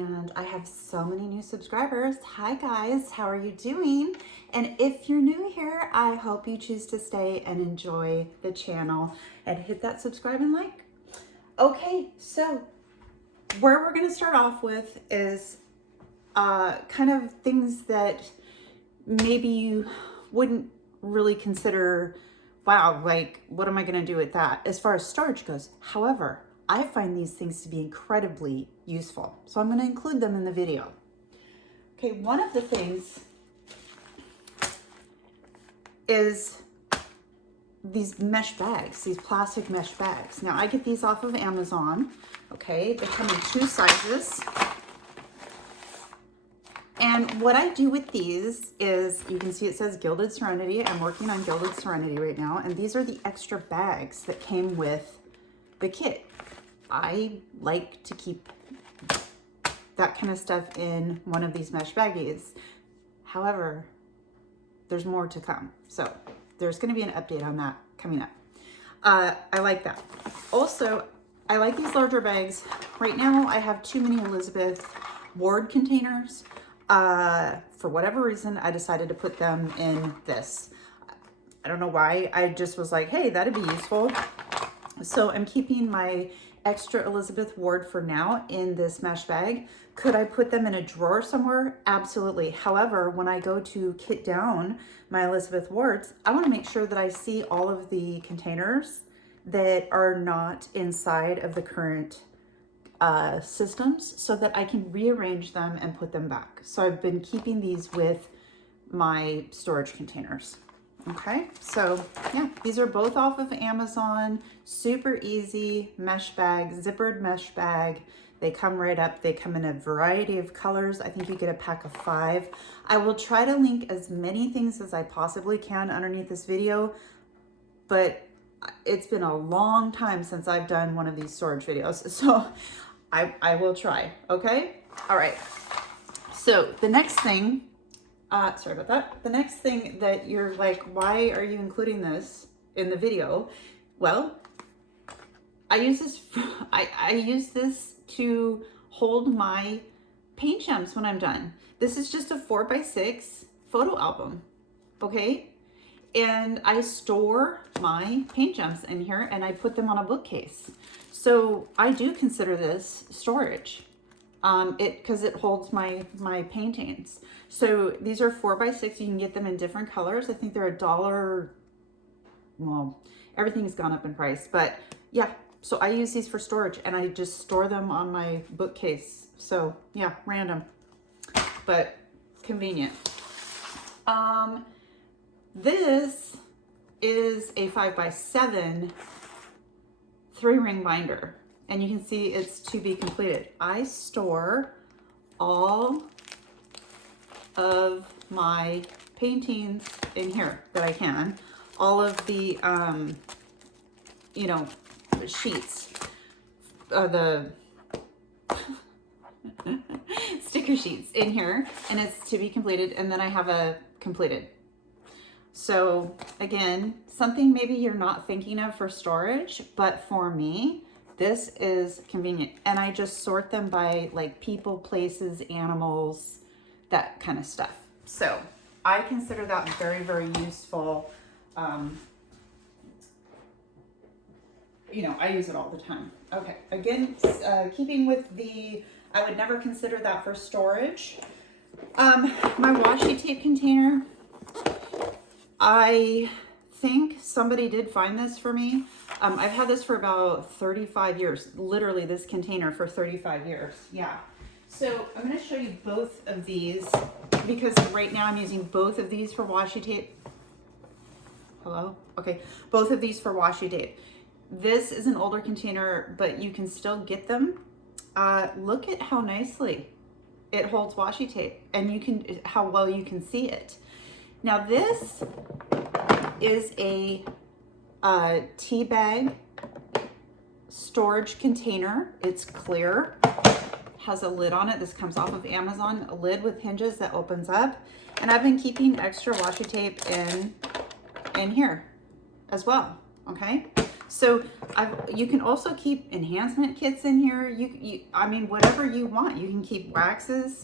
And I have so many new subscribers. Hi guys, how are you doing? And if you're new here, I hope you choose to stay and enjoy the channel and hit that subscribe and like. Okay, so where we're gonna start off with is kind of things that maybe you wouldn't really consider, wow, like what am I gonna do with that as far as storage goes. However, I find these things to be incredibly useful. So I'm going to include them in the video. Okay, one of the things is these mesh bags, these plastic mesh bags. Now I get these off of Amazon. Okay, they come in 2 sizes. And what I do with these is, you can see it says Gilded Serenity. I'm working on Gilded Serenity right now. And these are the extra bags that came with the kit. I like to keep that kind of stuff in one of these mesh baggies. However, there's more to come. So there's going to be an update on that coming up. I like that. Also, I like these larger bags. Right now, I have too many Elizabeth Ward containers. For whatever reason, I decided to put them in this. I don't know why. I just was like, hey, that'd be useful. So I'm keeping my extra Elizabeth Ward for now in this mesh bag. Could I put them in a drawer somewhere? Absolutely. However, when I go to kit down my Elizabeth Wards, I want to make sure that I see all of the containers that are not inside of the current systems so that I can rearrange them and put them back. So I've been keeping these with my storage containers. Okay, so yeah, these are both off of Amazon. Super easy mesh bag, zippered mesh bag. They come right up. They come in a variety of colors. I think you get a pack of 5. I will try to link as many things as I possibly can underneath this video, but it's been a long time since I've done one of these storage videos, so I will try, okay? All right, so the next thing, sorry about that. The next thing that you're like, why are you including this in the video? Well, I use this, I use this to hold my paint gems when I'm done. This is just a 4x6 photo album, okay? And I store my paint gems in here and I put them on a bookcase. So I do consider this storage. Because it holds my paintings. So these are 4x6. You can get them in different colors. I think they're $1. Well, everything's gone up in price, but yeah. So I use these for storage and I just store them on my bookcase. So yeah, random, but convenient. This is a 5x7 3-ring binder. And you can see it's to be completed. I store all of my paintings in here that I can. All of the, you know, sheets, the sticker sheets in here, and it's to be completed. And then I have a completed. So again, something maybe you're not thinking of for storage, but for me, this is convenient. And I just sort them by like people, places, animals, that kind of stuff. So I consider that very, very useful. You know, I use it all the time. Okay, again, keeping with the, I would never consider that for storage. My washi tape container, I think somebody did find this for me. I've had this for about 35 years, literally this container for 35 years. Yeah. So I'm going to show you both of these because right now I'm using both of these for washi tape. Hello? Okay. Both of these for washi tape. This is an older container, but you can still get them. Look at how nicely it holds washi tape and you can, how well you can see it. Now this is a tea bag storage container. It's clear, has a lid on it. This comes off of Amazon, a lid with hinges that opens up. And I've been keeping extra washi tape in here as well, okay? So you can also keep enhancement kits in here. I mean, whatever you want. You can keep waxes,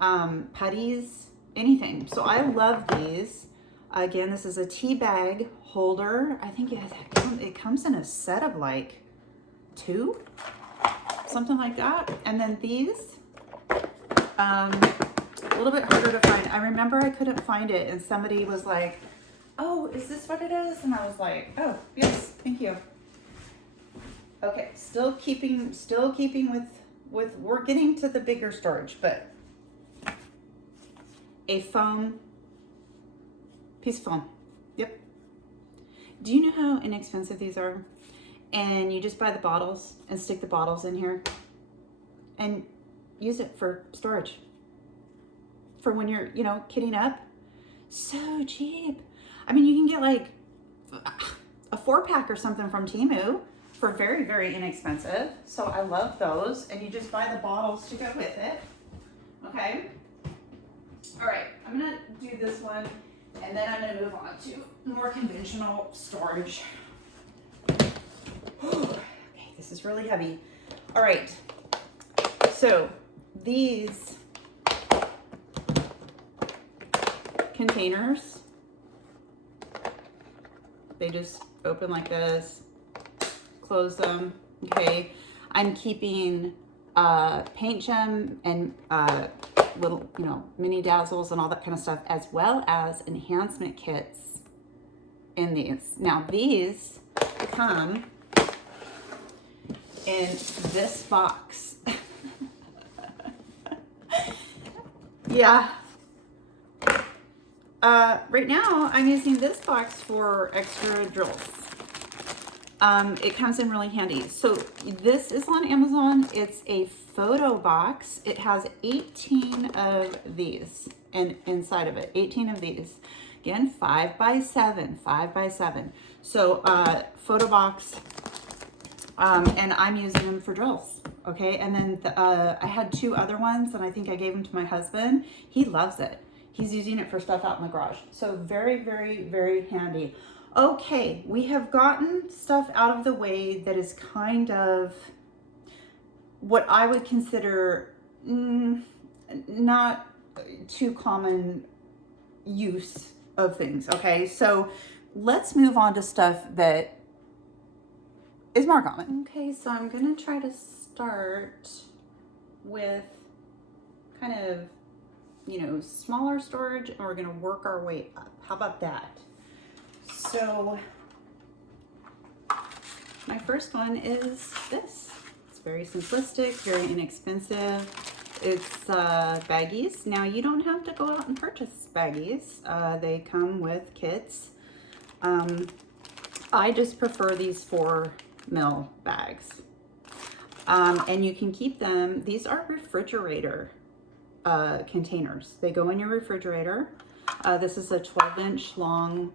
putties, anything. So I love these. Again, this is a tea bag holder. I think it comes in a set of like 2, something like that. And then these, a little bit harder to find. I remember I couldn't find it, and somebody was like, "Oh, is this what it is?" And I was like, "Oh, yes, thank you." Okay, still keeping with we're getting to the bigger storage, but a foam piece of foam. Yep. Do you know how inexpensive these are? And you just buy the bottles and stick the bottles in here and use it for storage. For when you're, kitting up. So cheap. I mean, you can get like a 4-pack or something from Temu for very, very inexpensive. So I love those. And you just buy the bottles to go with it. Okay. All right. I'm going to do this one, and then I'm going to move on to more conventional storage. Okay, this is really heavy. All right. So these containers, they just open like this, close them. Okay, I'm keeping paint gem and little mini dazzles and all that kind of stuff, as well as enhancement kits in these. Now these come in this box. Yeah. Right now I'm using this box for extra drills. It comes in really handy. So this is on Amazon. It's a photo box. It has 18 of these and inside of it, 18 of these. Again, 5 by 7, 5 by 7. So photo box, and I'm using them for drills. Okay, and then I had 2 other ones, and I think I gave them to my husband. He loves it. He's using it for stuff out in the garage. So very, very, very handy. Okay, we have gotten stuff out of the way that is kind of what I would consider not too common use of things. Okay, so let's move on to stuff that is more common. Okay, so I'm gonna try to start with kind of, smaller storage, and we're gonna work our way up. How about that? So my first one is this. It's very simplistic, very inexpensive. It's baggies. Now you don't have to go out and purchase baggies. They come with kits. I just prefer these 4mm bags. And you can keep them. These are refrigerator containers. They go in your refrigerator. This is a 12-inch long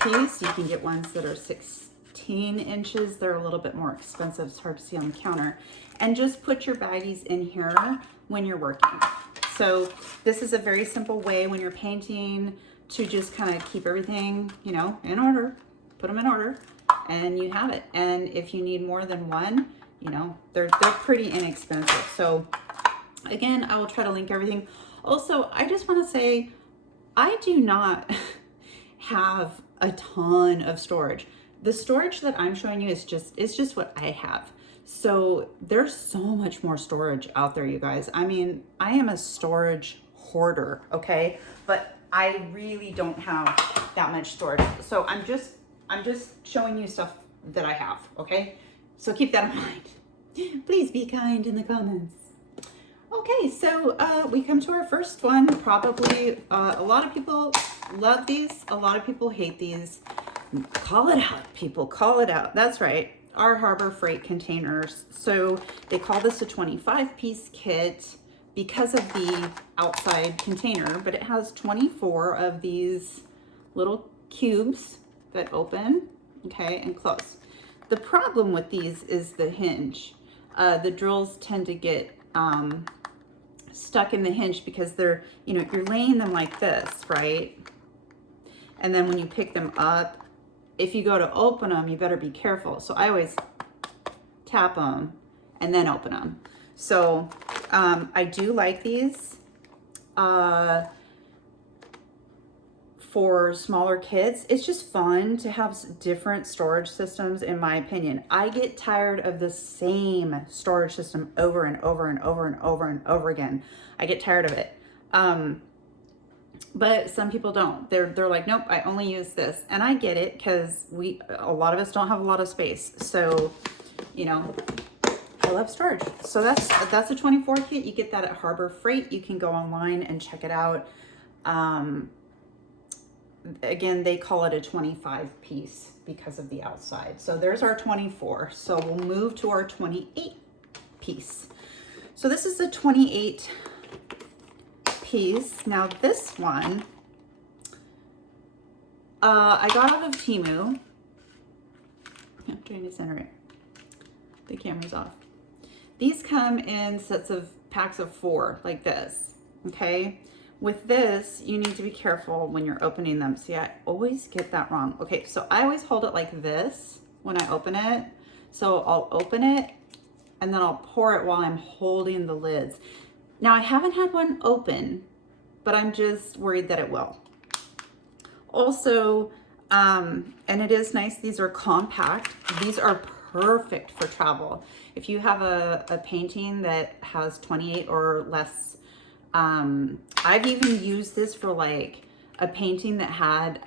piece. You can get ones that are 16 inches. They're a little bit more expensive. It's hard to see on the counter. And just put your baggies in here when you're working. So this is a very simple way when you're painting to just kind of keep everything, in order. Put them in order, and you have it. And if you need more than one, they're pretty inexpensive. So again, I will try to link everything. Also, I just want to say, I do not have a ton of storage. The storage that I'm showing you is just what I have. So there's so much more storage out there, you guys. I mean, I am a storage hoarder, okay? But I really don't have that much storage. So I'm just showing you stuff that I have, okay? So keep that in mind. Please be kind in the comments. Okay, so we come to our first one. Probably a lot of people love these. A lot of people hate these. Call it out, people. Call it out. That's right. Our Harbor Freight containers. So they call this a 25-piece kit because of the outside container, but it has 24 of these little cubes that open, okay, and close. The problem with these is the hinge. The drills tend to get stuck in the hinge because they're, you're laying them like this, right? And then when you pick them up, if you go to open them, you better be careful. So I always tap them and then open them. So I do like these for smaller kids. It's just fun to have different storage systems, in my opinion. I get tired of the same storage system over and over and over and over and over again. I get tired of it. But some people don't. They're like, nope, I only use this. And I get it, because a lot of us don't have a lot of space. So, you know, I love storage. So that's a 24 kit. You get that at Harbor Freight. You can go online and check it out. Again, they call it a 25 piece because of the outside. So there's our 24. So we'll move to our 28 piece. So this is a 28 piece. Now this one, I got out of Temu. I'm trying to center it. The camera's off. These come in sets of packs of 4 like this, okay? With this, you need to be careful when you're opening them. See, I always get that wrong. Okay, so I always hold it like this when I open it. So I'll open it and then I'll pour it while I'm holding the lids. Now I haven't had one open, but I'm just worried that it will. Also, and it is nice, these are compact. These are perfect for travel. If you have a painting that has 28 or less, I've even used this for like a painting that had,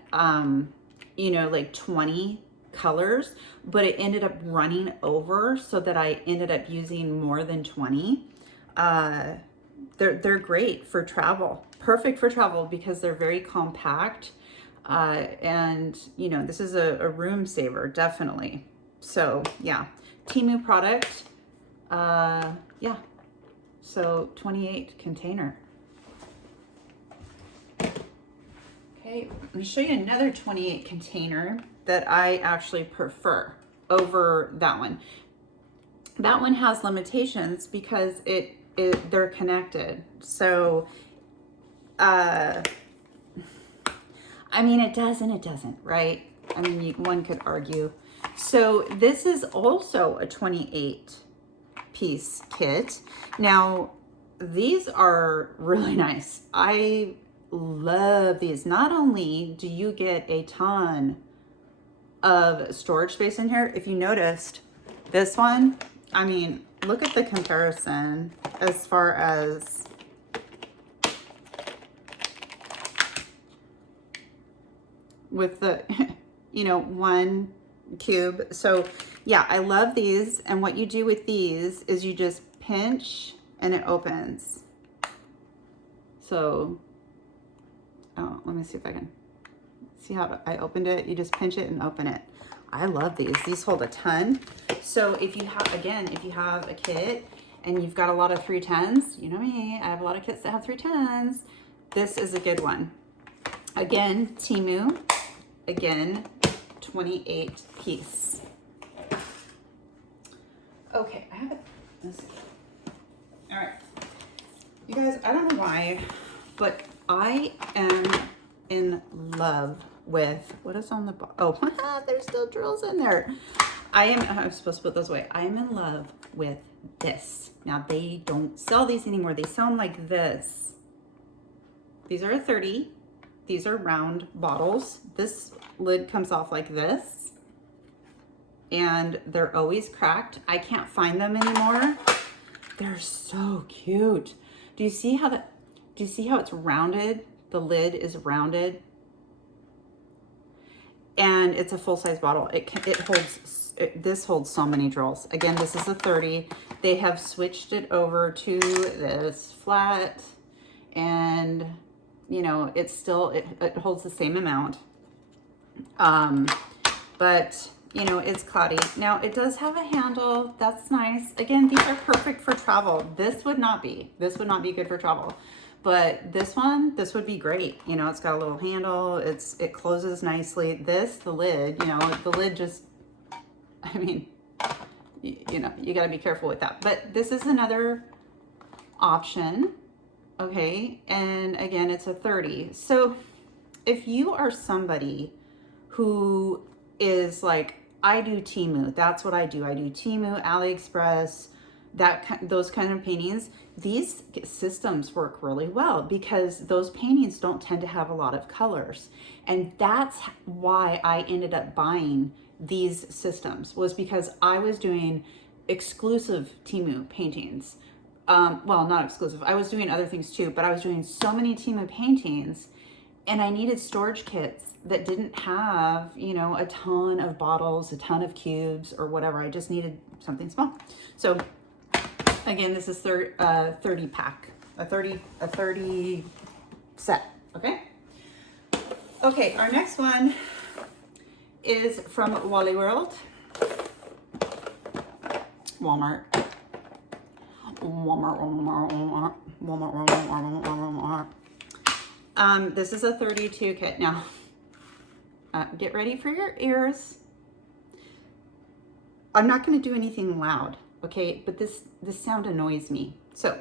you know, like 20 colors, but it ended up running over so that I ended up using more than 20. They're great for travel, perfect for travel, because they're very compact. And you know, this is a room saver, definitely. So yeah, Temu product. Yeah. So 28 container. Okay, let me show you another 28 container that I actually prefer over that one. That one has limitations because they're connected. So, I mean, it does and it doesn't, right? I mean, one could argue. So this is also a 28 piece kit. Now, these are really nice. I love these. Not only do you get a ton of storage space in here, if you noticed this one, I mean, look at the comparison as far as with the, you know, 1 cube. So yeah, I love these. And what you do with these is you just pinch and it opens. So, oh, let me see if I can see how I opened it. You just pinch it and open it. I love these. These hold a ton. So if you have, again, if you have a kit and you've got a lot of 310s, you know me, I have a lot of kits that have 310s. This is a good one. Again, Temu, again, 28 piece. Okay, I have it. Let's see. All right, you guys, I don't know why, but I am in love with what is on the bottom. Oh, there's still drills in there. I'm supposed to put those away. I'm in love with this. Now, they don't sell these anymore. They sound like this. These are a 30. These are round bottles. This lid comes off like this. And they're always cracked. I can't find them anymore. They're so cute. Do you see how it's rounded? The lid is rounded. And it's a full-size bottle. This holds so many drills. Again, this is a 30. They have switched it over to this flat, and you know, it's still, it holds the same amount. But you know, it's cloudy. Now it does have a handle. That's nice. Again, these are perfect for travel. This would not be good for travel. But this would be great. You know, it's got a little handle. It closes nicely. The lid, you know, the lid just, I mean, you know, you got to be careful with that. But this is another option. Okay. And again, it's a 30. So if you are somebody who is like, I do Temu. That's what I do. I do Temu, AliExpress, those kind of paintings. These systems work really well because those paintings don't tend to have a lot of colors. And that's why I ended up buying these systems, was because I was doing exclusive Temu paintings. Well, not exclusive. I was doing other things too, but I was doing so many Temu paintings, and I needed storage kits that didn't have, you know, a ton of bottles, a ton of cubes or whatever. I just needed something small. So again, this is 30 pack, a 30 set, okay? Okay, our next one is from Wally World. Walmart. This is a 32 kit. Now, get ready for your ears. I'm not going to do anything loud, okay? But this sound annoys me. So,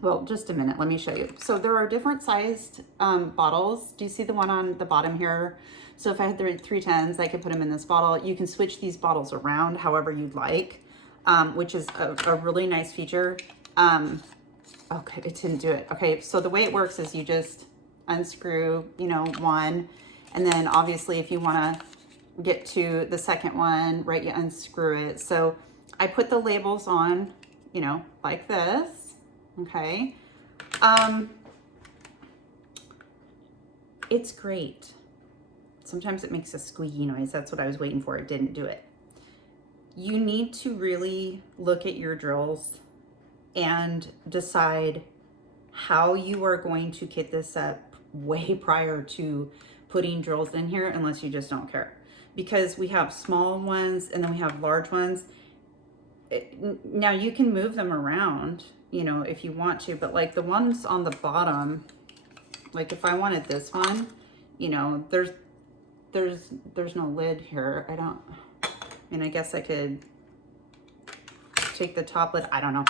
well, just a minute. Let me show you. So there are different sized bottles. Do you see the one on the bottom here? So if I had the 310s, I could put them in this bottle. You can switch these bottles around however you'd like, which is a really nice feature. Okay, it didn't do it. Okay, so the way it works is you just unscrew, you know, one, and then obviously if you want to get to the second one, right, you unscrew it. So I put the labels on, you know, like this, okay? It's great. Sometimes it makes a squeaky noise. That's what I was waiting for. It didn't do it. You need to really look at your drills and decide how you are going to kit this up way prior to putting drills in here, unless you just don't care. Because we have small ones and then we have large ones. Now you can move them around, you know, if you want to, but like the ones on the bottom, like if I wanted this one, you know, there's no lid here. I mean, I guess I could take the top lid. I don't know.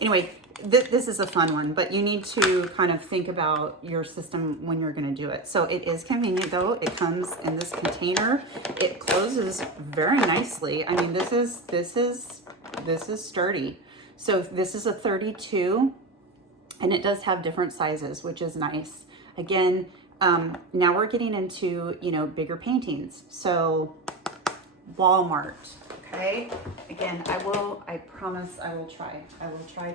Anyway, this is a fun one, but you need to kind of think about your system when you're going to do it. So it is convenient though. It comes in this container. It closes very nicely. I mean, this is sturdy. So this is a 32, and it does have different sizes, which is nice. Again, now we're getting into, you know, bigger paintings. So Walmart, okay? Again, I promise I will try. I will try.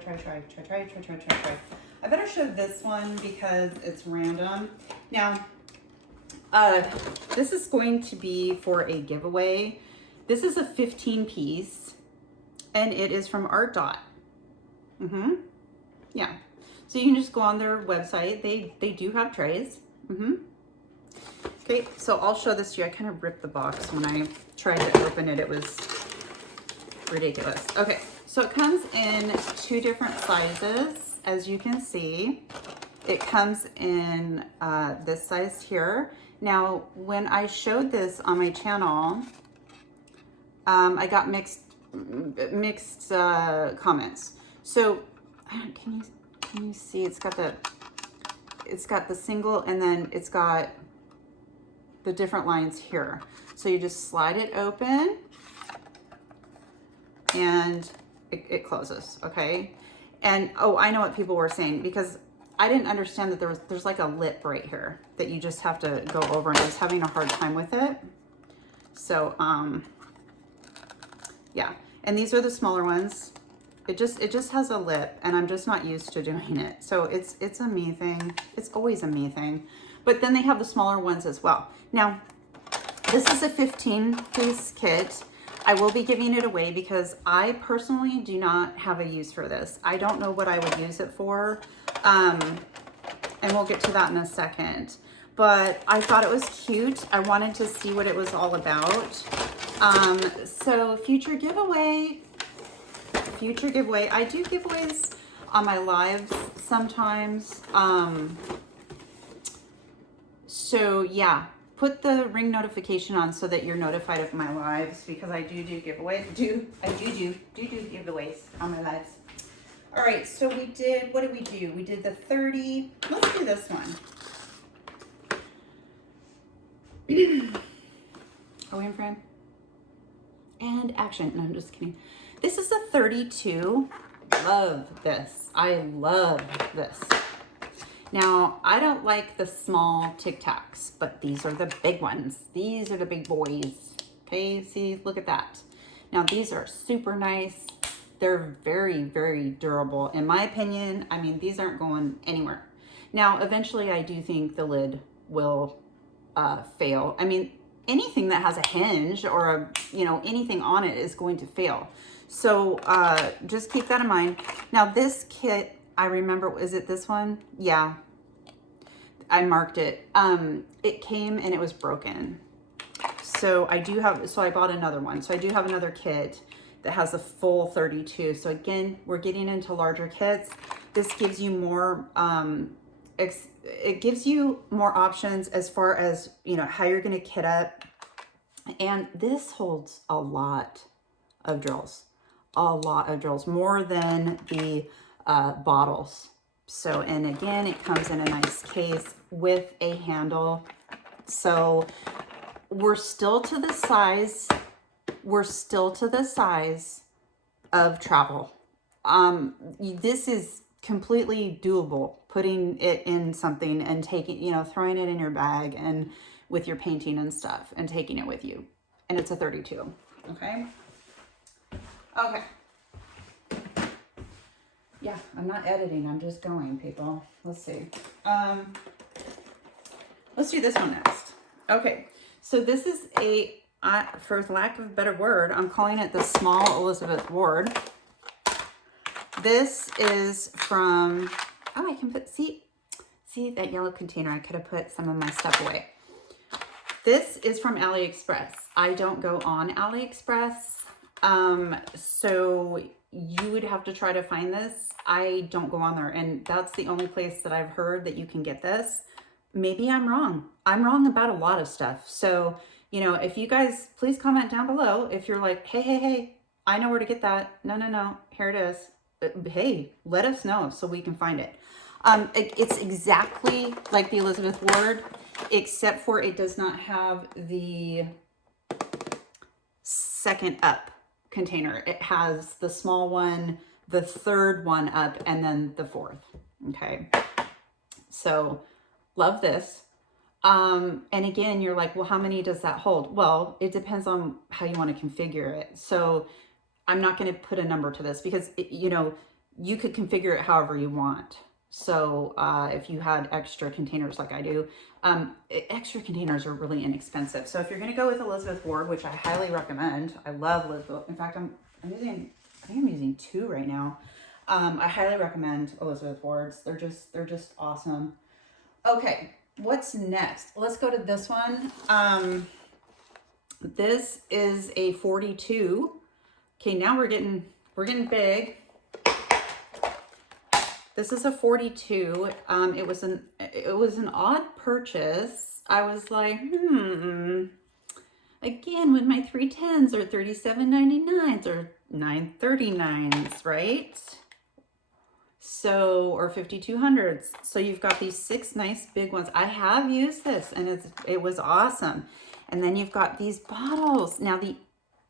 I better show this one because it's random. Now, this is going to be for a giveaway. This is a 15 piece, and it is from Art Dot. Yeah. So you can just go on their website. They do have trays. Okay, so I'll show this to you. I kind of ripped the box when I tried to open it. It was ridiculous. Okay, so it comes in 2 different sizes, as you can see. It comes in this size here. Now, when I showed this on my channel, I got mixed comments. So can you see? It's got the single, and then it's got the different lines here. So you just slide it open and it closes, okay? And oh, I know what people were saying, because I didn't understand that there's like a lip right here that you just have to go over, and I was having a hard time with it. So yeah, and these are the smaller ones. It just has a lip, and I'm just not used to doing it. So it's a me thing. It's always a me thing. But then they have the smaller ones as well. Now, this is a 15-piece kit. I will be giving it away because I personally do not have a use for this. I don't know what I would use it for. And we'll get to that in a second. But I thought it was cute. I wanted to see what it was all about. So future giveaway. I do giveaways on my lives sometimes. So yeah, put the ring notification on so that you're notified of my lives, because I do giveaways. I do giveaways on my lives. All right, so what did we do? We did the 30. Let's do this one. Are we in frame? And action. No, I'm just kidding. This is a 32. Love this. I love this. Now, I don't like the small Tic Tacs, but these are the big ones. These are the big boys. Okay, see, look at that. Now, these are super nice. They're very, very durable. In my opinion, I mean, these aren't going anywhere. Now, eventually, I do think the lid will fail. I mean, anything that has a hinge or anything on it is going to fail. So just keep that in mind. Now, this kit, I remember, is it this one? Yeah, I marked it. It came and it was broken. So I bought another one. So I do have another kit that has a full 32. So again, we're getting into larger kits. This gives you more, it gives you more options as far as, how you're going to kit up. And this holds a lot of drills, more than the bottles. So, and again, it comes in a nice case with a handle. So we're still to the size of travel. This is completely doable, putting it in something and taking, throwing it in your bag and with your painting and stuff and taking it with you. And it's a 32. Okay. Yeah, I'm not editing. I'm just going, people. Let's see. Let's do this one next. Okay. So this is for lack of a better word, I'm calling it the small Elizabeth Ward. This is from, I can put, see that yellow container, I could have put some of my stuff away. This is from AliExpress. I don't go on AliExpress, so you would have to try to find this. I don't go on there, and that's the only place that I've heard that you can get this. Maybe I'm wrong. I'm wrong about a lot of stuff. So, if you guys, please comment down below if you're like, hey, I know where to get that. No, here it is. Hey, let us know so we can find it. It's exactly like the Elizabeth Ward, except for it does not have the second up container. It has the small one, the third one up, and then the fourth. Okay. So love this. And again, you're like, well, how many does that hold? Well, it depends on how you want to configure it. So I'm not going to put a number to this because, you could configure it however you want. So if you had extra containers like I do, extra containers are really inexpensive. So if you're going to go with Elizabeth Ward, which I highly recommend, I love Elizabeth. In fact, I think I'm using 2 right now. I highly recommend Elizabeth Wards. They're just awesome. Okay, what's next? Let's go to this one. This is a 42. Okay, now we're getting big. This is a 42. It was an odd purchase. I was like, again, with my 310s or 37.99s or 939s, right? So, or 5200s. So you've got these 6 nice big ones. I have used this and it was awesome. And then you've got these bottles. Now the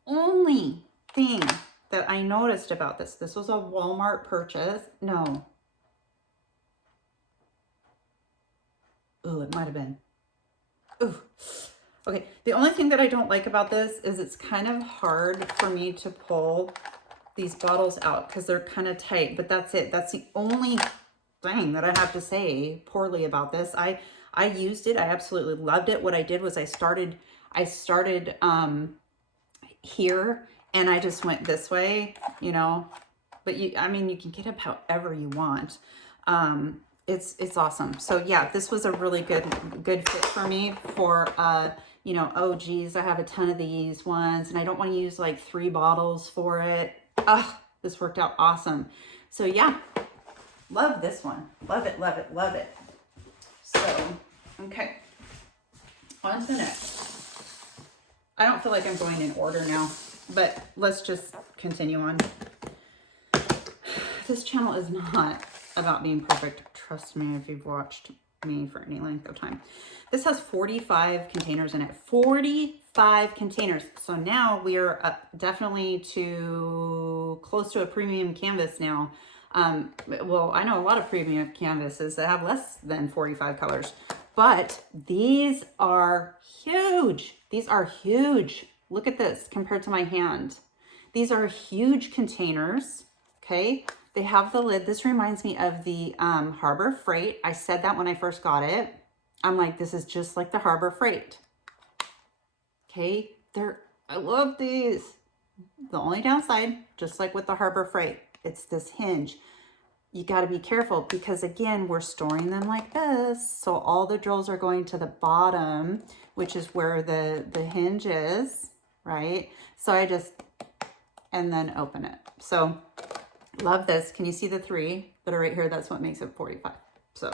only thing that I noticed about this was a Walmart purchase. No. Oh, it might have been. Oh, okay. The only thing that I don't like about this is it's kind of hard for me to pull these bottles out because they're kind of tight, but that's it. That's the only thing that I have to say poorly about this. I used it. I absolutely loved it. What I did was I started here and I just went this way, but you can get up however you want. It's awesome. So yeah, this was a really good fit for me for, oh geez, I have a ton of these ones and I don't want to use like 3 bottles for it. This worked out awesome. So yeah, love this one. Love it, love it, love it. So, okay, on to the next. I don't feel like I'm going in order now, but let's just continue on. This channel is not about being perfect. Trust me if you've watched me for any length of time. This has 45 containers in it. 45 containers. So now we are up definitely to close to a premium canvas now. Well, I know a lot of premium canvases that have less than 45 colors, but these are huge. These are huge. Look at this compared to my hand. These are huge containers, okay? They have the lid. This reminds me of the Harbor Freight. I said that when I first got it. I'm like, this is just like the Harbor Freight. Okay, I love these. The only downside, just like with the Harbor Freight, it's this hinge. You got to be careful because again, we're storing them like this. So all the drills are going to the bottom, which is where the hinge is, right? So I just, and then open it. So love this. Can you see the 3 that are right here? That's what makes it 45. So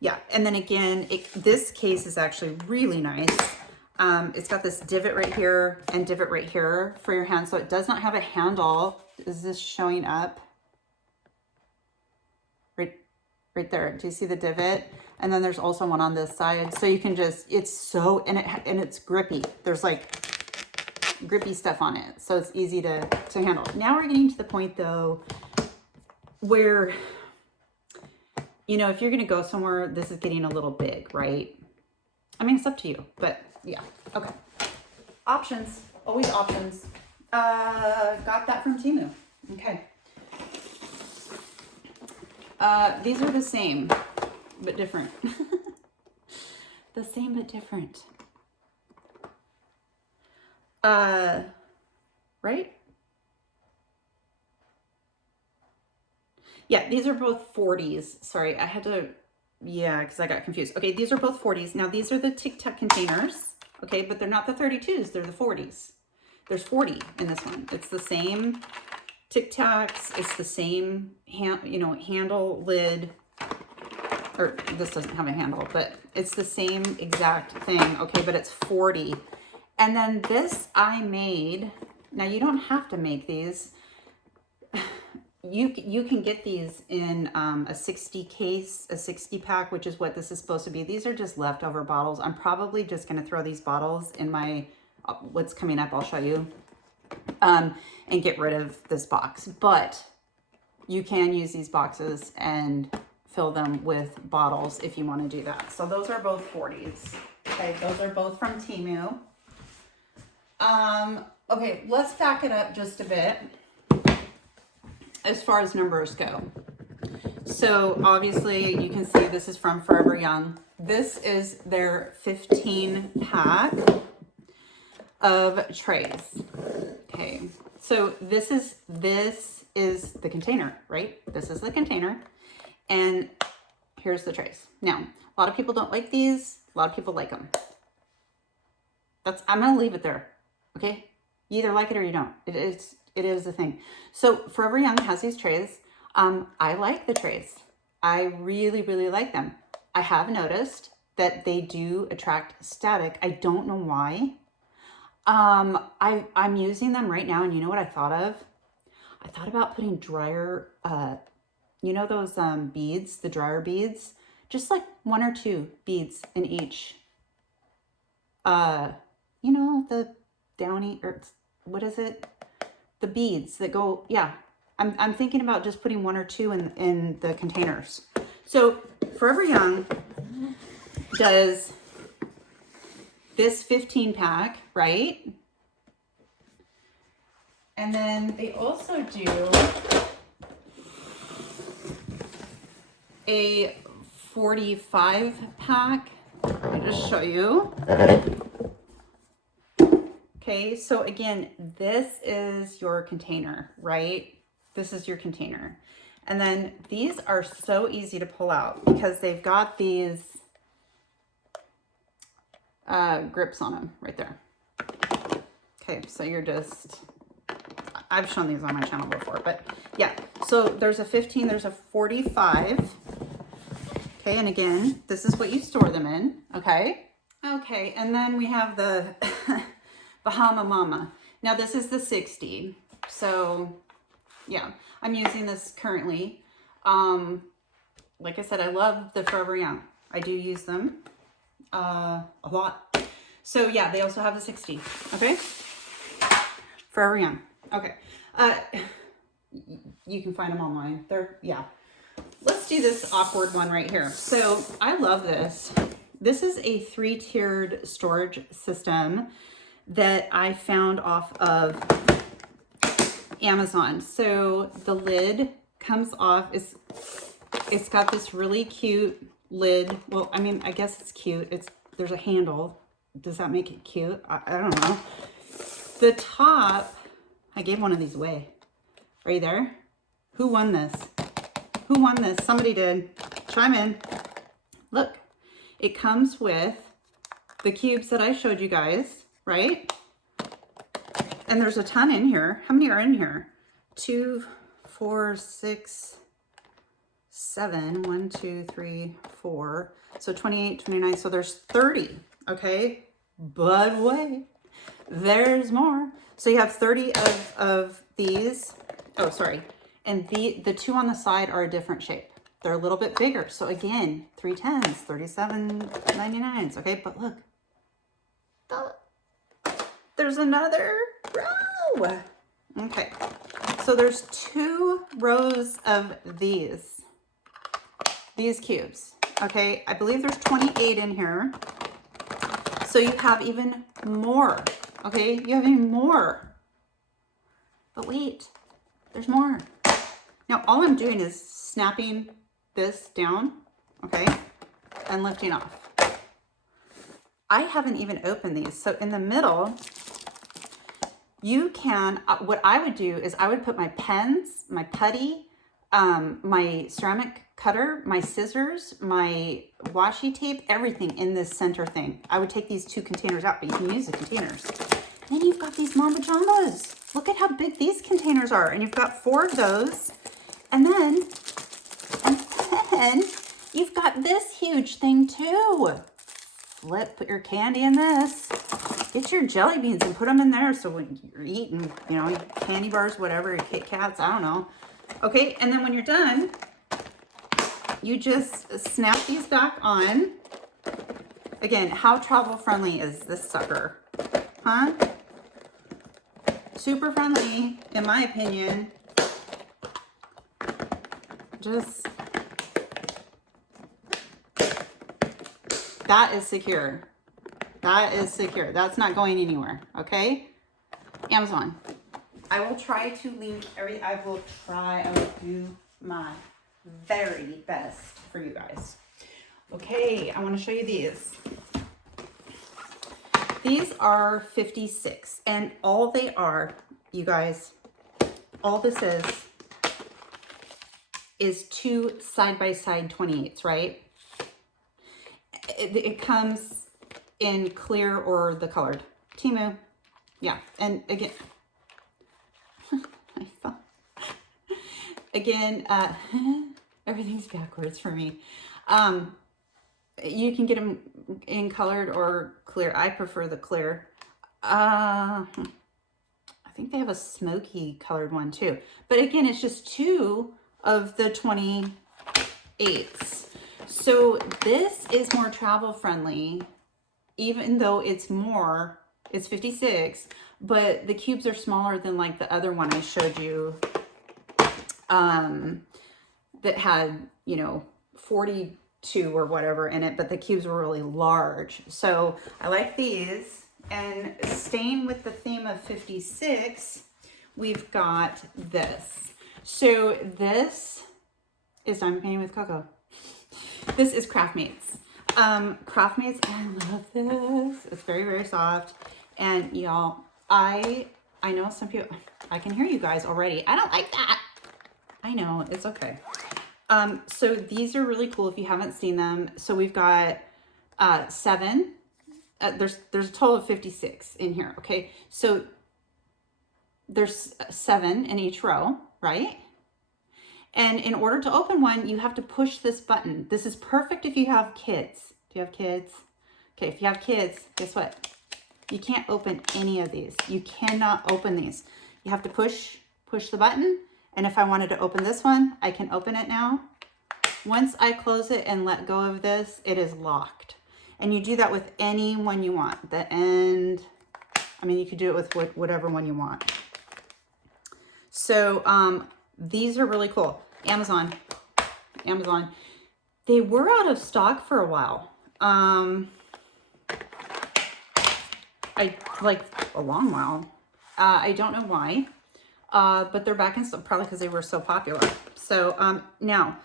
yeah. And then again, this case is actually really nice. It's got this divot right here and divot right here for your hand. So it does not have a handle. Is this showing up? Right there. Do you see the divot? And then there's also one on this side. So you can just, it's so, and it's grippy. There's like grippy stuff on it. So it's easy to handle. Now we're getting to the point though, where, you know, if you're going to go somewhere, this is getting a little big, right? I mean, it's up to you, but yeah. Okay. Options, always options. Got that from Temu. Okay. These are the same, but different. The same, but different. Right? Yeah, these are both 40s. Sorry, I had to, yeah, because I got confused. Okay, these are both 40s. Now, these are the Tic Tac containers, okay, but they're not the 32s. They're the 40s. There's 40 in this one. It's the same Tic Tacs. It's the same, handle, lid, or this doesn't have a handle, but it's the same exact thing, okay, but it's 40. And then this I made, now you don't have to make these. You can get these in a 60 case, a 60 pack, which is what this is supposed to be. These are just leftover bottles. I'm probably just going to throw these bottles in my, what's coming up, I'll show you, and get rid of this box. But you can use these boxes and fill them with bottles if you want to do that. So those are both 40s. Okay, those are both from Temu. Okay, let's back it up just a bit as far as numbers go. So obviously you can see this is from Forever Young. This is their 15 pack of trays. Okay, so this is the container, right? This is the container, and here's the trays. Now, a lot of people don't like these. A lot of people like them. I'm gonna leave it there. Okay, you either like it or you don't. It is a thing. So Forever Young has these trays. I like the trays. I really, really like them. I have noticed that they do attract static. I don't know why. I'm using them right now, and you know what I thought of? I thought about putting dryer, you know those beads, the dryer beads, just like 1 or 2 beads in each. You know, the downy, or what is it? The beads that go, yeah. I'm thinking about just putting 1 or 2 in the containers. So Forever Young does this 15 pack, right? And then they also do a 45 pack. Let me just show you. Okay, so again, this is your container, right? This is your container. And then these are so easy to pull out because they've got these grips on them right there. Okay, so you're just, I've shown these on my channel before, but yeah. So there's a 15, there's a 45. Okay, and again, this is what you store them in, okay? Okay, and then we have the Bahama Mama. Now this is the 60. So yeah, I'm using this currently. Like I said, I love the Forever Young. I do use them a lot. So yeah, they also have a 60, okay? Forever Young, okay. You can find them online. They're, yeah. Let's do this awkward one right here. So I love this. This is a 3-tiered storage system that I found off of Amazon. So the lid comes off. It's got this really cute lid. Well, I mean, I guess it's cute. There's a handle. Does that make it cute? I don't know. The top, I gave one of these away. Are you there? Who won this? Who won this? Somebody did. Chime in. Look, it comes with the cubes that I showed you guys, right? And there's a ton in here. How many are in here? 2, 4, 6, 7. 1, 2, 3, 4. So 28, 29. So there's 30. Okay. But wait, there's more. So you have 30 of these. Oh, sorry. And the 2 on the side are a different shape. They're a little bit bigger. So again, 3 10s, 37.99s. Okay, but look. There's another row. Okay, so there's 2 rows of these cubes. Okay, I believe there's 28 in here. So you have even more. Okay, you have even more. But wait, there's more. Now all I'm doing is snapping this down, okay, and lifting off. I haven't even opened these. So in the middle, you can, what I would do is I would put my pens, my putty, my ceramic cutter, my scissors, my washi tape, everything in this center thing. I would take these 2 containers out, but you can use the containers. And then you've got these Mamba Jambas. Look at how big these containers are. And you've got 4 of those. And then you've got this huge thing too. Put your candy in this. Get your jelly beans and put them in there. So when you're eating, you know, candy bars, whatever, Kit Kats, I don't know. Okay, and then when you're done, you just snap these back on. Again, how travel friendly is this sucker? Huh? Super friendly, in my opinion. Just, that is secure. That is secure. That's not going anywhere, okay? Amazon. I will try to link I will do my very best for you guys. Okay, I want to show you these. These are 56, and all they are, you guys, all this is 2 side-by-side 28s, right? It comes in clear or the colored. Temu. Yeah, and again, again, everything's backwards for me. You can get them in colored or clear. I prefer the clear. I think they have a smoky colored one too. But again, it's just 2 of the 28s. So this is more travel friendly, even though it's 56, but the cubes are smaller than like the other one I showed you that had, you know, 42 or whatever in it, but the cubes were really large. So I like these. And staying with the theme of 56, we've got this. So this is Diamond Painting with Coco. This is Craftmates. Craftmates, I love this. It's very, very soft. And y'all, I know some people, I can hear you guys already. I don't like that. I know, it's okay. So these are really cool if you haven't seen them. So we've got 7. There's a total of 56 in here, okay? So there's 7 in each row, right? And in order to open one, you have to push this button. This is perfect if you have kids. Do you have kids? Okay, if you have kids, guess what? You can't open any of these. You cannot open these. You have to push the button. And if I wanted to open this one, I can open it now. Once I close it and let go of this, it is locked. And you do that with any one you want. The end, I mean, you could do it with whatever one you want. So these are really cool. Amazon. They were out of stock for a while. Like a long while. I don't know why, but they're back in stock, probably because they were so popular. So now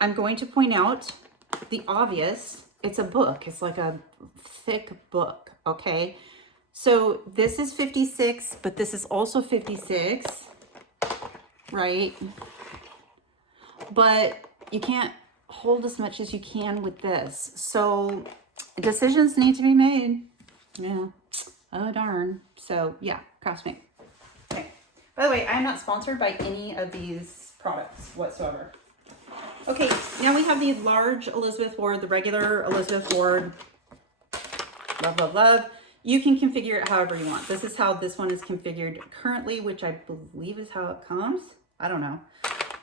I'm going to point out the obvious. It's a book. It's like a thick book. Okay. So this is 56, but this is also 56, right? But you can't hold as much as you can with this. So decisions need to be made. Yeah. Oh, darn. So yeah, Craftsmate. Okay. By the way, I am not sponsored by any of these products whatsoever. Okay, now we have the large Elizabeth Ward, the regular Elizabeth Ward. Love, love, love. You can configure it however you want. This is how this one is configured currently, which I believe is how it comes. I don't know.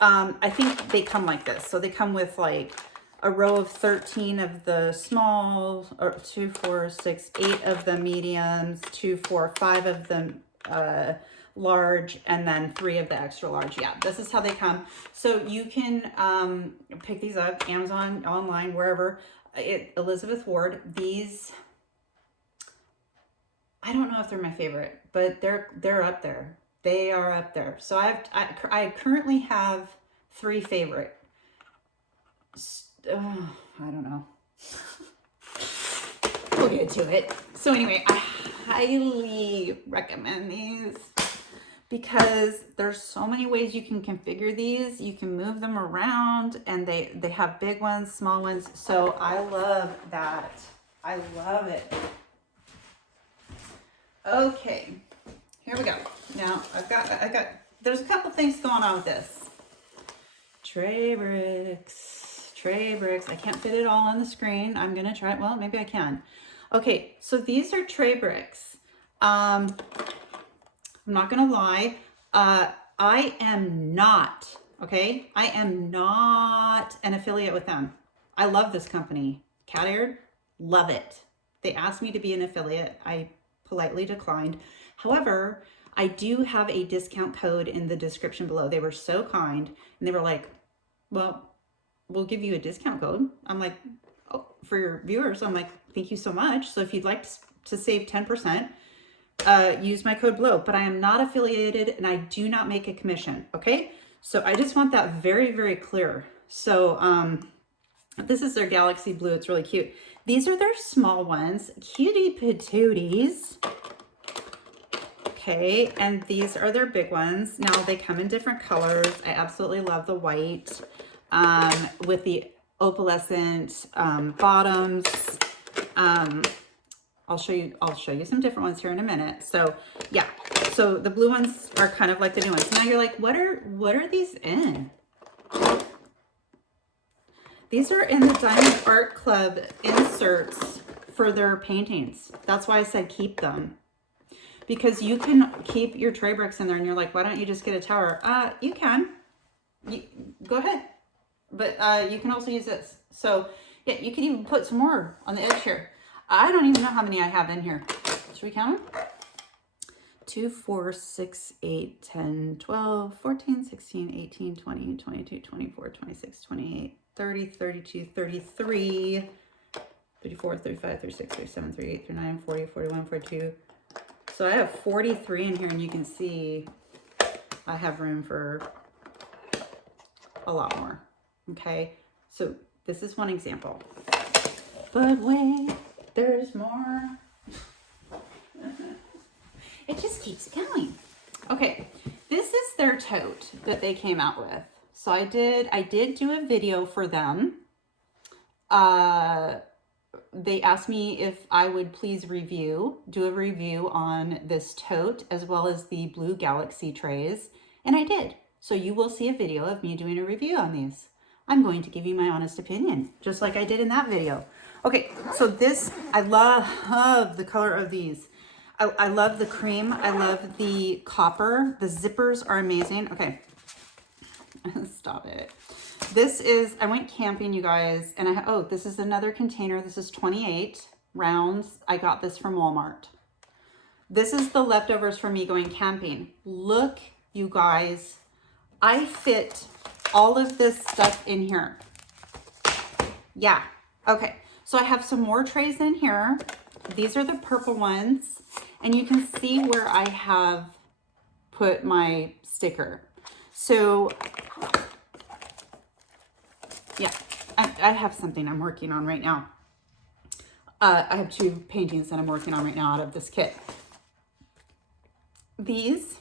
I think they come like this. So they come with like a row of 13 of the small, or 2, 4, 6, 8 of the mediums, 2, 4, 5 of the large, and then 3 of the extra large. Yeah, this is how they come. So you can pick these up, Amazon, online, wherever. Elizabeth Ward, these, I don't know if they're my favorite, but they're up there. They are up there. So I currently have 3 favorite. I don't know. We'll get to it. So anyway, I highly recommend these because there's so many ways you can configure these. You can move them around, and they have big ones, small ones. So I love that. I love it. Okay, here we go. Now I've got there's a couple things going on with this. Tray bricks. I can't fit it all on the screen. I'm gonna try it. Well, maybe I can. Okay, so these are tray bricks. I'm not gonna lie. I am not, okay? I am not an affiliate with them. I love this company. Cat Aired, love it. They asked me to be an affiliate. I politely declined. However, I do have a discount code in the description below. They were so kind, and they were like, well, we'll give you a discount code. I'm like, oh, for your viewers. I'm like, thank you so much. So if you'd like to save 10%, use my code below. But I am not affiliated, and I do not make a commission. Okay. So I just want that very, very clear. So this is their Galaxy Blue. It's really cute. These are their small ones. Cutie patooties. Okay. And these are their big ones. Now they come in different colors. I absolutely love the white. With the opalescent bottoms. I'll show you some different ones here in a minute. So yeah, so the blue ones are kind of like the new ones. Now you're like, what are these in? These are in the Diamond Art Club inserts for their paintings. That's why I said keep them. Because you can keep your tray bricks in there, and you're like, why don't you just get a tower? You can. Go ahead. But you can also use this. So yeah, you can even put some more on the edge here. I don't even know how many I have in here. Should we count them? 2, 4, 6, 8, 10, 12, 14, 16, 18, 20, 22, 24, 26, 28, 30, 32, 33, 34, 35, 36, 37, 38, 39, 40, 41, 42. So I have 43 in here, and you can see I have room for a lot more. Okay, so this is one example. But wait, there's more. It just keeps going. Okay, this is their tote that they came out with. So I did do a video for them. They asked me if I would please do a review on this tote as well as the blue Galaxy trays, and I did. So you will see a video of me doing a review on these. I'm going to give you my honest opinion, just like I did in that video. Okay, so this, I love the color of these. I love the cream. I love the copper. The zippers are amazing. Okay, stop it. This is, I went camping, you guys, and oh, this is another container. This is 28 rounds. I got this from Walmart. This is the leftovers from me going camping. Look, you guys, I fit all of this stuff in here. Yeah, okay. So I have some more trays in here. These are the purple ones, and you can see where I have put my sticker. So yeah, I have something I'm working on right now. I have 2 paintings that I'm working on right now out of this kit. These,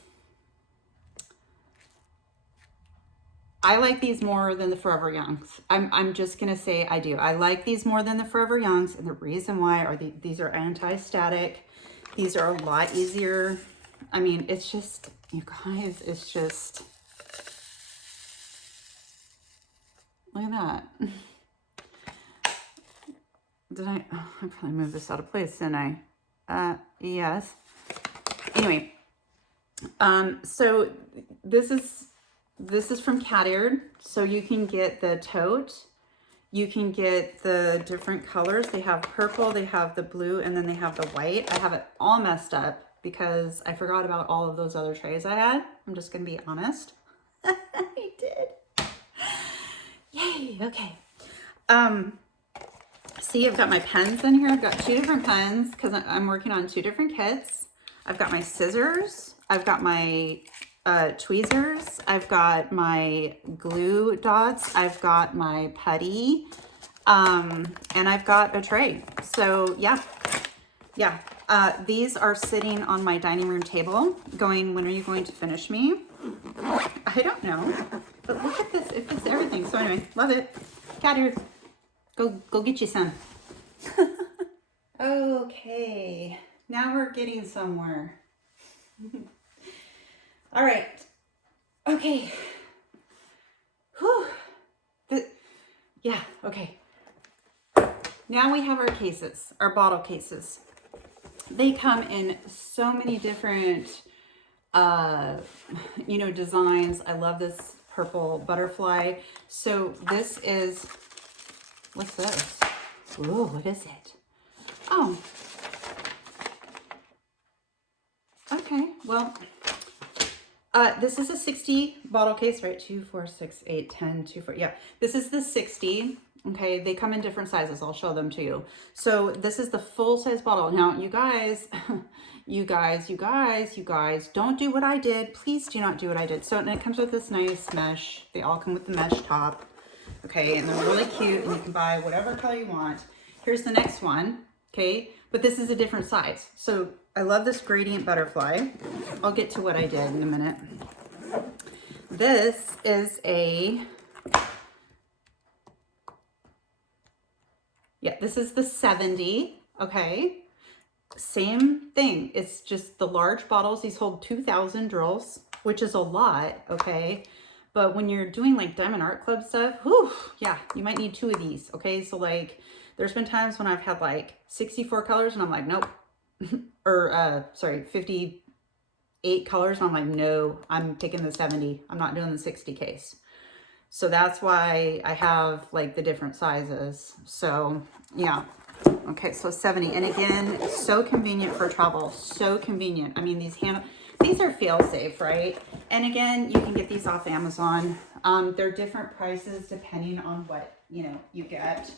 I like these more than the Forever Youngs. I'm just gonna say I do. I like these more than the Forever Youngs, and the reason why are these are anti-static. These are a lot easier. I mean, it's just, you guys, it's just, look at that. Did I probably moved this out of place, didn't I? Yes. Anyway, so this is from Cat Eared. So you can get the tote, you can get the different colors. They have purple, they have the blue, and then they have the white. I have it all messed up because I forgot about all of those other trays I had. I'm just gonna be honest. I did. Yay, okay. See, I've got my pens in here. I've got 2 different pens because I'm working on 2 different kits. I've got my scissors. I've got my tweezers. I've got my glue dots. I've got my putty. And I've got a tray. So yeah. These are sitting on my dining room table going, when are you going to finish me? I don't know. But look at this. It fits everything. So anyway, love it. Cat ears. Go get you some. Okay, now we're getting somewhere. All right. Okay. Whew. Yeah, okay. Now we have our cases, our bottle cases. They come in so many different, designs. I love this purple butterfly. So this is, what's this? Ooh, what is it? Oh. Okay, well, this is a 60 bottle case, right? 2, 4, 6, 8, 10, 2, 4. Yeah, this is the 60. Okay, they come in different sizes. I'll show them to you. So this is the full size bottle. Now, you guys, you guys, don't do what I did. Please do not do what I did. So, and it comes with this nice mesh. They all come with the mesh top. Okay, and they're really cute, and you can buy whatever color you want. Here's the next one, okay? But this is a different size. So I love this gradient butterfly. I'll get to what I did in a minute. This is this is the 70, okay? Same thing. It's just the large bottles. These hold 2,000 drills, which is a lot, okay? But when you're doing like Diamond Art Club stuff, whew, yeah, you might need 2 of these, okay? So like, there's been times when I've had like 64 colors and I'm like, nope. Or, sorry, 58 colors. And I'm like, no, I'm taking the 70. I'm not doing the 60 case. So that's why I have like the different sizes. So yeah. Okay, so 70. And again, it's so convenient for travel. So convenient. I mean, these are fail-safe, right? And again, you can get these off Amazon. They're different prices depending on what, you get.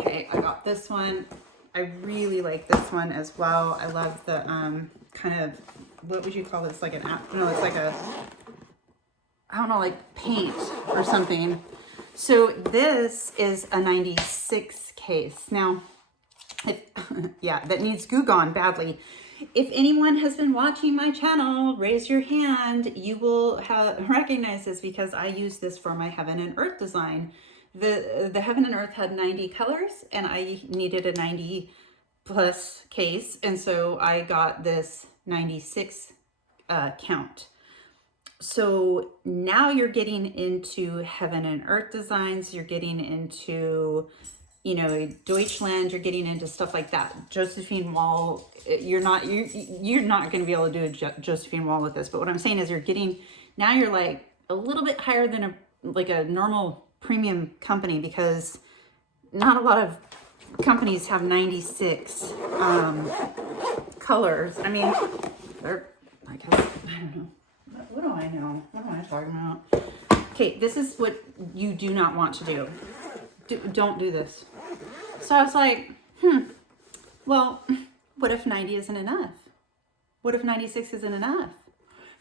Okay, I got this one. I really like this one as well. I love the kind of, what would you call this? Like an app? No, it's like a, I don't know, like paint or something. So this is a 96 case. Now, yeah, that needs Goo Gone badly. If anyone has been watching my channel, raise your hand. You will recognize this because I use this for my Heaven and Earth design. The Heaven and Earth had 90 colors and I needed a 90 plus case. And so I got this 96 count. So now you're getting into Heaven and Earth designs. You're getting into, Deutschland. You're getting into stuff like that. Josephine Wall. You're not going to be able to do a Josephine Wall with this. But what I'm saying is you're like a little bit higher than like a normal premium company, because not a lot of companies have 96 colors. I mean, they're, I guess, I don't know. What do I know? What am I talking about? Okay, this is what you do not want to do. Don't do this. So I was like, well, what if 90 isn't enough? What if 96 isn't enough?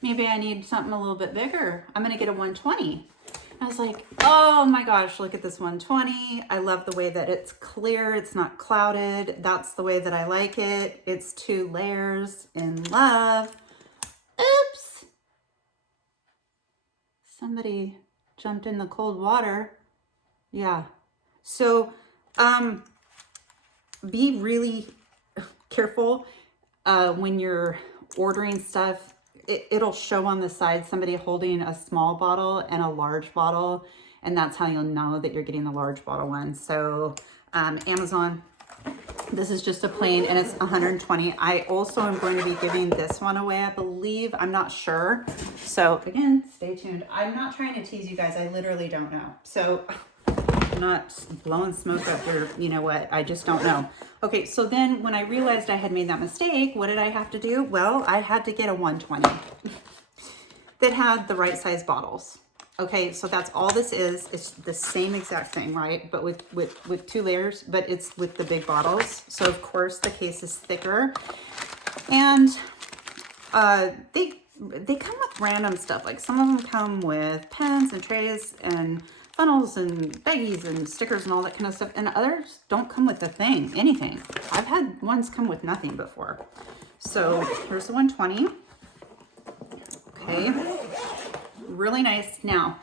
Maybe I need something a little bit bigger. I'm gonna get a 120. I was like, oh my gosh, look at this 120. I love the way that it's clear. It's not clouded. That's the way that I like it. It's 2 layers in love. Oops. Somebody jumped in the cold water. Yeah. So, be really careful when you're ordering stuff. It'll show on the side somebody holding a small bottle and a large bottle, and that's how you'll know that you're getting the large bottle one. So Amazon, this is just a plain, and it's 120. I also am going to be giving this one away, I believe. I'm not sure. So again, stay tuned. I'm not trying to tease you guys. I literally don't know. So I'm not blowing smoke up your, you know what, I just don't know. Okay, so then when I realized I had made that mistake, what did I have to do? Well, I had to get a 120 that had the right size bottles. Okay, so that's all this is. It's the same exact thing, right? But with 2 layers, but it's with the big bottles. So of course the case is thicker. And they come with random stuff. Like some of them come with pens and trays and funnels and baggies and stickers and all that kind of stuff, and others don't come with a thing, anything. I've had ones come with nothing before. So here's the 120. Okay, really nice. Now,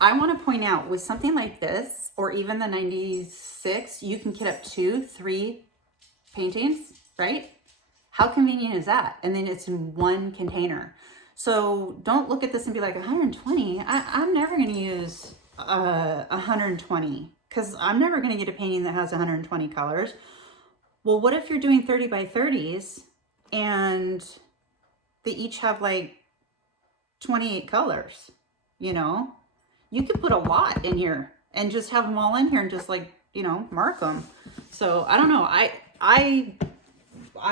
I want to point out with something like this, or even the 96, you can get up to 3 paintings, right? How convenient is that? And then it's in one container. So don't look at this and be like, 120? I'm never going to use 120, because I'm never going to get a painting that has 120 colors. Well, what if you're doing 30 by 30s and they each have like 28 colors? You know, you could put a lot in here and just have them all in here and just, like, you know, mark them. So I don't know. I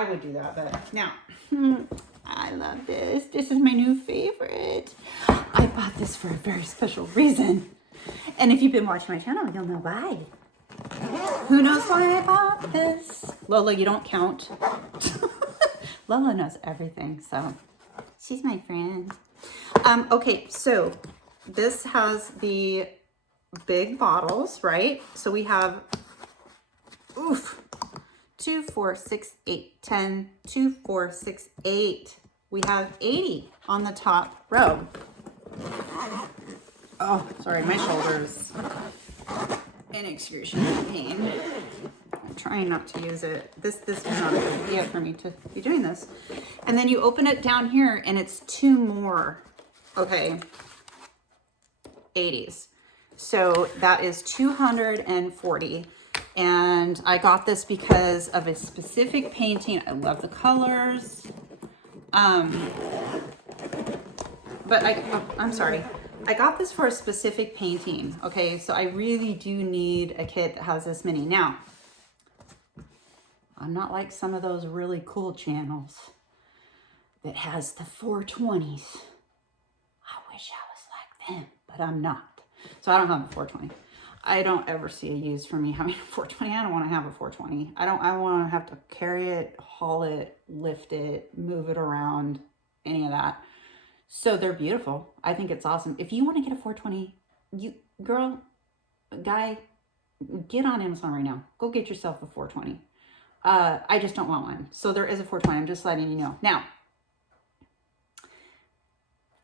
would do that, but now I love this. This is my new favorite. I bought this for a very special reason. And if you've been watching my channel, you'll know why. Who knows why I bought this? Lola, you don't count. Lola knows everything, so she's my friend. Okay, so this has the big bottles, right? So we have, 2, 4, 6, 8, 10, 2, 4, 6, 8. We have 80 on the top row. Oh, sorry, my shoulders in excruciating pain. I'm trying not to use it. This is not a good idea for me to be doing this. And then you open it down here and it's 2 more, okay, 80s. So that is 240. And I got this because of a specific painting. I love the colors. But I'm sorry. I got this for a specific painting, okay? So I really do need a kit that has this many. Now, I'm not like some of those really cool channels that has the 420s. I wish I was like them, but I'm not. So I don't have a 420. I don't ever see a use for me having a 420. I don't want to have a 420. I want to have to carry it, haul it, lift it, move it around, any of that. So they're beautiful. I think it's awesome. If you want to get a 420, you, girl, guy, get on Amazon right now. Go get yourself a 420. I just don't want one. So there is a 420. I'm just letting you know. Now,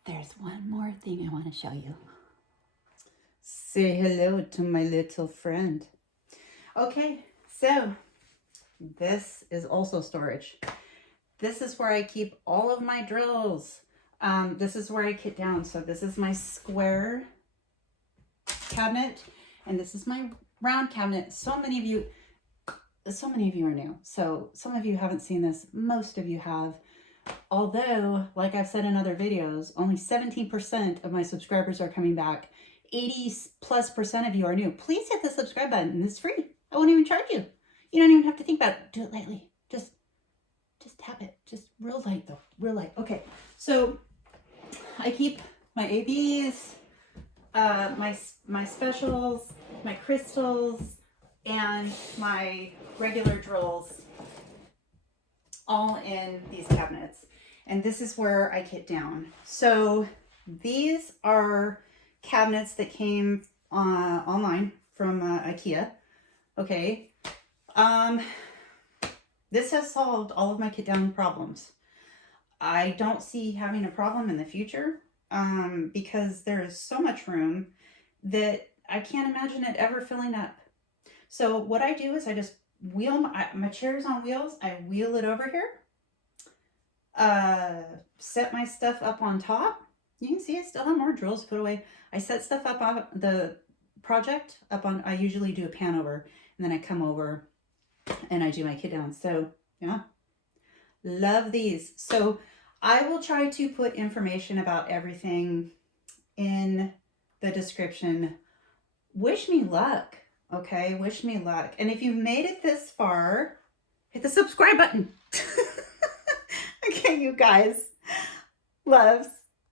there's one more thing I want to show you. Say hello to my little friend. Okay, so this is also storage. This is where I keep all of my drills. This is where I get down. So this is my square cabinet, and this is my round cabinet. So many of you are new. So some of you haven't seen this. Most of you have. Although, like I've said in other videos, only 17% of my subscribers are coming back. 80+% of you are new. Please hit the subscribe button. It's free. I won't even charge you. You don't even have to think about it. Do it lightly. Just tap it. Just real light though. Real light. Okay. So I keep my ABs, my specials, my crystals, and my regular drills all in these cabinets. And this is where I get down. So these are cabinets that came online from IKEA. Okay. This has solved all of my kit down problems. I don't see having a problem in the future because there is so much room that I can't imagine it ever filling up. So what I do is I just wheel my chair's on wheels. I wheel it over here, set my stuff up on top. You can see I still have more drills to put away. I set stuff up on the project up on, I usually do a pan over, and then I come over and I do my kit down. So yeah, love these. So I will try to put information about everything in the description. Wish me luck. Okay, wish me luck. And if you've made it this far, hit the subscribe button. Okay, you guys. Loves.